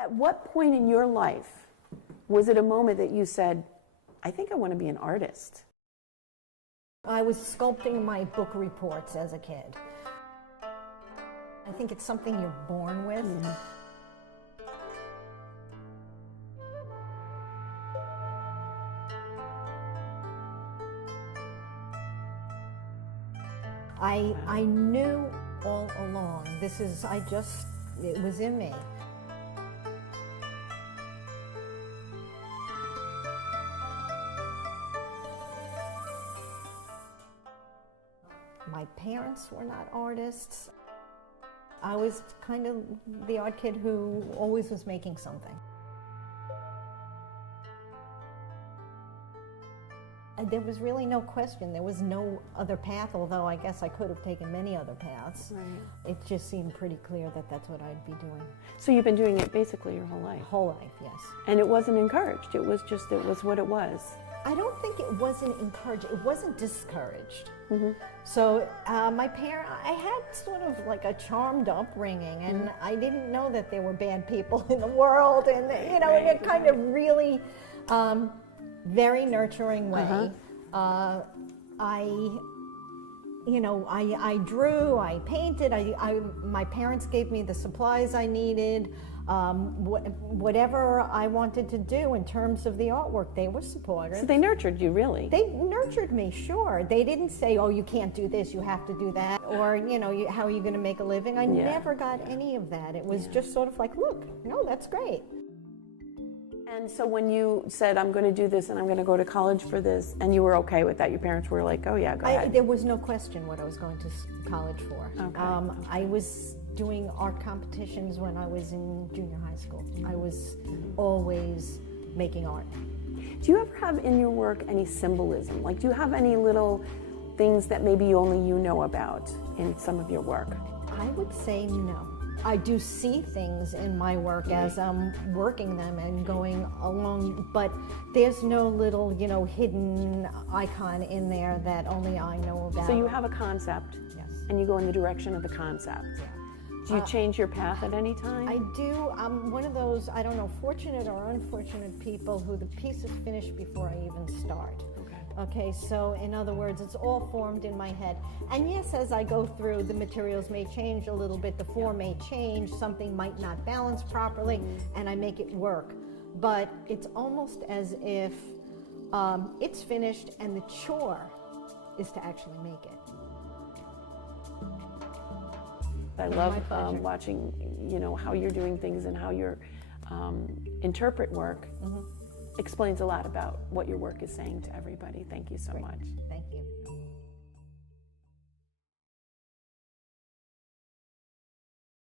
At what point in your life was it a moment that you said, I think I want to be an artist? I was sculpting my book reports as a kid. I think it's something you're born with. Mm-hmm. I knew all along, it was in me. My parents were not artists. I was kind of the art kid who always was making something. There was really no question. There was no other path, although I guess I could have taken many other paths. Right. It just seemed pretty clear that that's what I'd be doing. So you've been doing it basically your whole life? Whole life, yes. And it wasn't encouraged. It was what it was. I don't think it wasn't encouraged. It wasn't discouraged. Mm-hmm. So I had sort of like a charmed upbringing, and Mm-hmm. I didn't know that there were bad people in the world, and in a kind of really very nurturing way. Uh-huh. I drew, I painted, my parents gave me the supplies I needed. Whatever I wanted to do in terms of the artwork, they were supportive. So they nurtured you, really? They nurtured me, sure. They didn't say, oh, you can't do this, you have to do that, or, how are you going to make a living? I never got any of that. It was just sort of like, look, no, that's great. And so when you said, I'm going to do this and I'm going to go to college for this, and you were okay with that, your parents were like, oh yeah, go ahead. There was no question what I was going to college for. Okay. I was doing art competitions when I was in junior high school. I was always making art. Do you ever have in your work any symbolism? Like, do you have any little things that maybe only you know about in some of your work? I would say no. I do see things in my work as I'm working them and going along, but there's no little, hidden icon in there that only I know about. So you have a concept, yes, and you go in the direction of the concept. Yeah. Do you change your path at any time? I do. I'm one of those, I don't know, fortunate or unfortunate people who the piece is finished before I even start. Okay, so in other words, it's all formed in my head. And yes, as I go through, the materials may change a little bit, the form may change, something might not balance properly, and I make it work. But it's almost as if it's finished and the chore is to actually make it. I love watching, how you're doing things and how you interpret work. Mm-hmm. Explains a lot about what your work is saying to everybody. Thank you so much. Thank you.